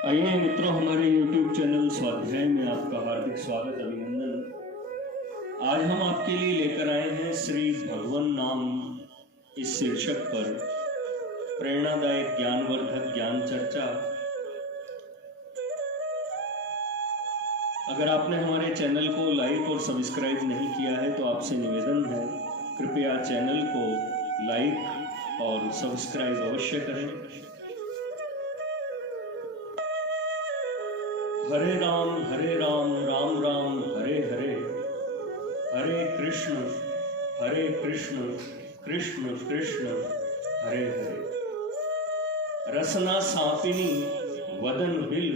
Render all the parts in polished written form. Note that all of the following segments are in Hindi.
आइए मित्रों, हमारे YouTube चैनल स्वाध्याय में आपका हार्दिक स्वागत, अभिनंदन। आज हम आपके लिए लेकर आए हैं श्री भगवन नाम इस शीर्षक पर प्रेरणादायक ज्ञानवर्धक ज्ञान चर्चा। अगर आपने हमारे चैनल को लाइक और सब्सक्राइब नहीं किया है तो आपसे निवेदन है, कृपया चैनल को लाइक और सब्सक्राइब अवश्य करें। हरे राम राम राम हरे हरे, हरे कृष्ण कृष्ण कृष्ण हरे हरे। रसना सापिनी वदन बिल,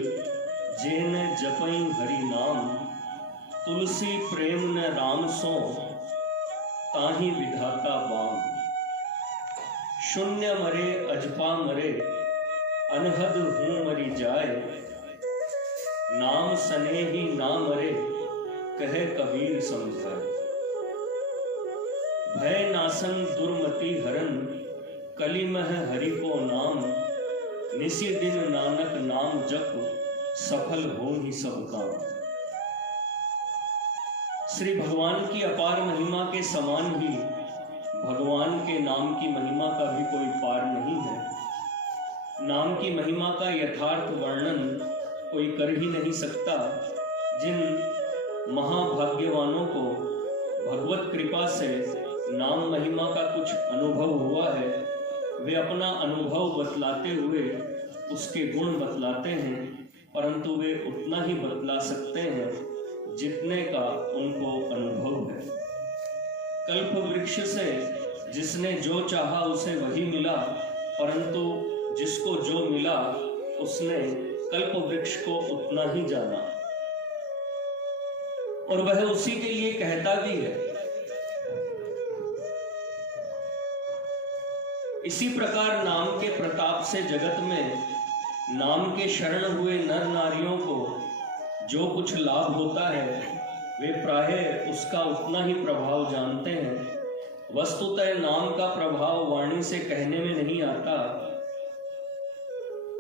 जेन जपई हरि नाम। तुलसी प्रेम न राम सो, ताहि विधाता बाम। शून्य मरे अजपा मरे, अनहद हूँ मरी जाए। नाम सनेही ना मरे, कहे कबीर समझाए। भय नासन दुर्मति हरन, कलिमह हरि को नाम। निसी दिन नानक नाम जप, सफल हो ही सब काम। श्री भगवान की अपार महिमा के समान ही भगवान के नाम की महिमा का भी कोई पार नहीं है। नाम की महिमा का यथार्थ वर्णन कोई कर ही नहीं सकता। जिन महाभाग्यवानों को भगवत कृपा से नाम महिमा का कुछ अनुभव हुआ है, वे अपना अनुभव बतलाते हुए उसके गुण बतलाते हैं, परंतु वे उतना ही बतला सकते हैं जितने का उनको अनुभव है। कल्प वृक्ष से जिसने जो चाहा उसे वही मिला, परंतु जिसको जो मिला उसने कल्प वृक्ष को उतना ही जाना, और वह उसी के लिए कहता भी है। इसी प्रकार नाम के प्रताप से जगत में नाम के शरण हुए नर नारियों को जो कुछ लाभ होता है, वे प्रायः उसका उतना ही प्रभाव जानते हैं। वस्तुतः नाम का प्रभाव वाणी से कहने में नहीं आता।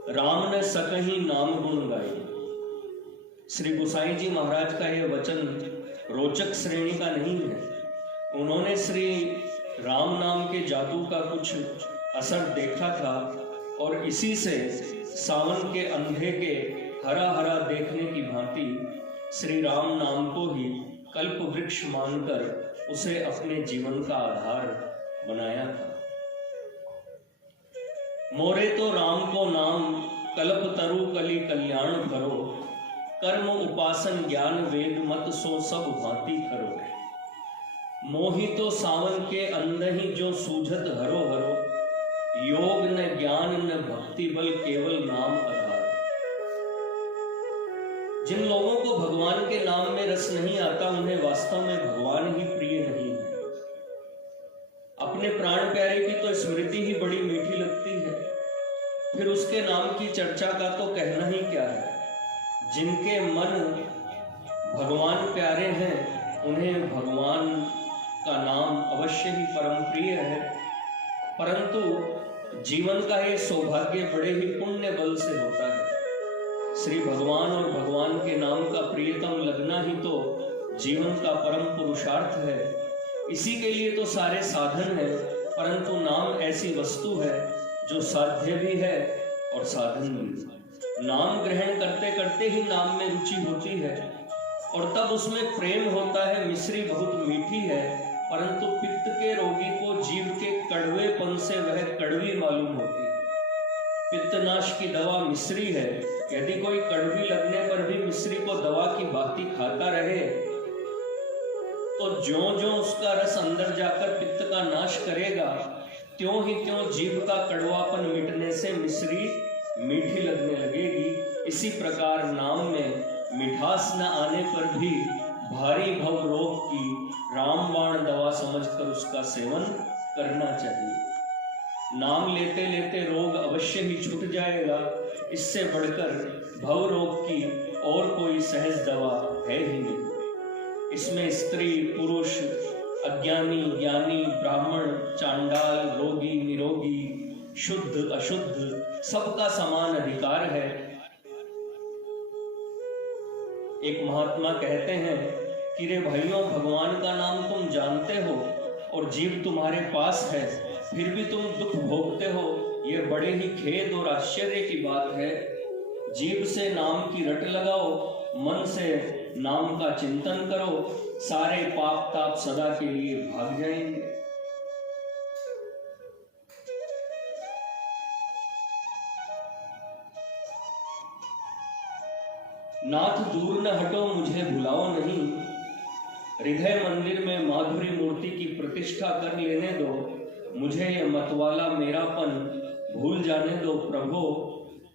राम ने सकही नाम गुण गाई। श्री गोसाई जी महाराज का यह वचन रोचक श्रेणी का नहीं है। उन्होंने श्री राम नाम के जादू का कुछ असर देखा था, और इसी से सावन के अंधे के हरा हरा देखने की भांति श्री राम नाम को ही कल्प वृक्ष मानकर उसे अपने जीवन का आधार बनाया था। मोरे तो राम को नाम, कल्प तरु कली कल्याण करो। कर्म उपासन ज्ञान वेद मत सो सब भांति करो। मोहि तो सावन के अंदहि जो सूझत हरो हरो। योग न ज्ञान न भक्ति बल, केवल नाम आधार। जिन लोगों को भगवान के नाम में रस नहीं आता, उन्हें वास्तव में भगवान ही प्रिय नहीं है। अपने प्राण प्यारे की तो स्मृति ही बड़ी मीठी लगती है, फिर उसके नाम की चर्चा का तो कहना ही क्या है। जिनके मन भगवान प्यारे हैं, उन्हें भगवान का नाम अवश्य ही परम प्रिय है, परंतु जीवन का ये सौभाग्य बड़े ही पुण्य बल से होता है। श्री भगवान और भगवान के नाम का प्रियतम लगना ही तो जीवन का परम पुरुषार्थ है। इसी के लिए तो सारे साधन है, परंतु नाम ऐसी वस्तु है जो साध्य भी है और साधन भी। नाम ग्रहण करते करते ही नाम में रुचि होती है, और तब उसमें प्रेम होता है। मिश्री बहुत मीठी है, परंतु पित्त के रोगी को जीव के कड़वेपन से वह कड़वी मालूम होती है। पित्तनाश की दवा मिश्री है। यदि कोई कड़वी लगने पर भी मिश्री को दवा की भांति खाता रहे, तो ज्यों ज्यों उसका रस अंदर जाकर पित्त का नाश करेगा, त्यों ही त्यों जीभ का कड़वापन मिटने से मिश्री मीठी लगने लगेगी। इसी प्रकार नाम में मिठास न आने पर भी भारी भव रोग की रामबाण दवा समझकर उसका सेवन करना चाहिए। नाम लेते लेते रोग अवश्य ही छूट जाएगा। इससे बढ़कर भव रोग की और कोई सहज दवा है ही नहीं। इसमें स्त्री पुरुष, अज्ञानी ज्ञानी, ब्राह्मण चांडाल, रोगी निरोगी, शुद्ध अशुद्ध, सबका समान अधिकार है। एक महात्मा कहते हैं कि रे भाइयों, भगवान का नाम तुम जानते हो और जीव तुम्हारे पास है, फिर भी तुम दुख भोगते हो। यह बड़े ही खेद और आश्चर्य की बात है। जीव से नाम की रट लगाओ, मन से नाम का चिंतन करो, सारे पाप ताप सदा के लिए भाग जाएंगे। नाथ दूर न हटो, मुझे भुलाओ नहीं, हृदय मंदिर में माधुरी मूर्ति की प्रतिष्ठा कर लेने दो। मुझे ये मतवाला मेरापन भूल जाने दो। प्रभो,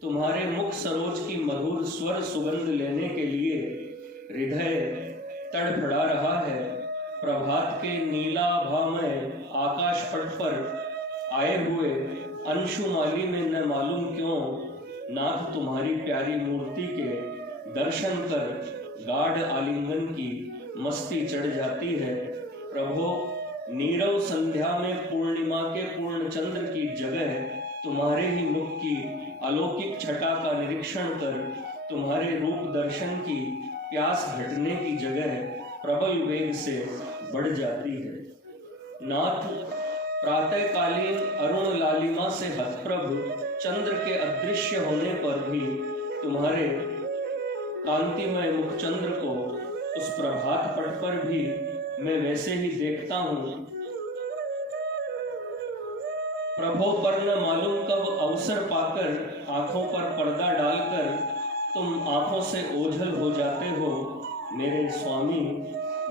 तुम्हारे मुख सरोज की मधुर स्वर सुगंध लेने के लिए हृदय तड़फड़ा रहा है। प्रभात के नीलाभामय आकाश पट पर आए हुए अंशुमाली में न मालूम क्यों नाथ तुम्हारी प्यारी मूर्ति के दर्शन कर गाढ़ आलिंगन की मस्ती चढ़ जाती है। प्रभो, नीरव संध्या में पूर्णिमा के पूर्ण चंद्र की जगह तुम्हारे ही मुख की अलौकिक छटा का निरीक्षण कर तुम्हारे रूप दर्शन की प्यास घटने की जगह प्रबल वेग से बढ़ जाती है। नाथ, प्रातःकालीन अरुण लालिमा से हतप्रभ चंद्र के अदृश्य होने पर भी तुम्हारे कांतिमय मुख चंद्र को उस प्रभात पट पर भी मैं वैसे ही देखता हूं। प्रभो, पर न मालूम कब अवसर पाकर आंखों पर पर्दा डालकर तुम आंखों से ओझल हो जाते हो। मेरे स्वामी,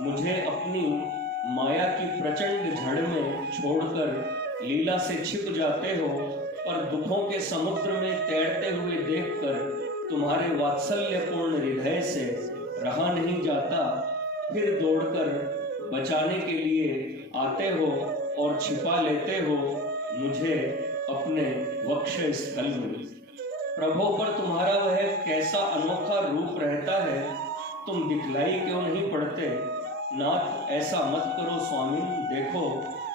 मुझे अपनी माया की प्रचंड झड़ में छोड़कर लीला से छिप जाते हो, पर दुखों के समुद्र में तैरते हुए देखकर तुम्हारे वात्सल्यपूर्ण हृदय से रहा नहीं जाता। फिर दौड़कर बचाने के लिए आते हो और छिपा लेते हो मुझे अपने वक्ष स्थल में। प्रभो, पर तुम्हारा वह कैसा अनोखा रूप रहता है, तुम दिखलाई क्यों नहीं पड़ते। नाथ, ऐसा मत करो स्वामी, देखो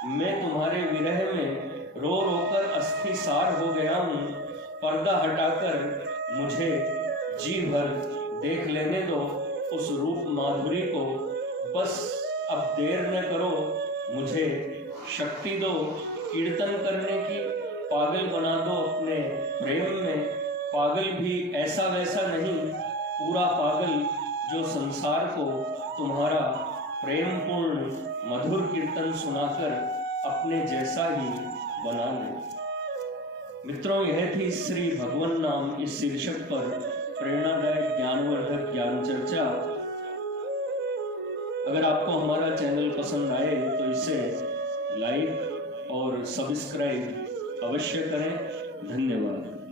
मैं तुम्हारे विरह में रो रोकर अस्थि सार हो गया हूँ। पर्दा हटाकर मुझे जी भर देख लेने दो उस रूप माधुरी को। बस अब देर न करो, मुझे शक्ति दो कीर्तन करने की, पागल बना दो अपने प्रेम में। पागल भी ऐसा वैसा नहीं, पूरा पागल जो संसार को तुम्हारा प्रेम पूर्ण मधुर कीर्तन सुनाकर अपने जैसा ही बना ले। मित्रों, यह थी श्री भगवन नाम इस शीर्षक पर प्रेरणादायक ज्ञानवर्धक ज्ञान चर्चा। अगर आपको हमारा चैनल पसंद आए तो इसे लाइक और सब्सक्राइब अवश्य करें। धन्यवाद।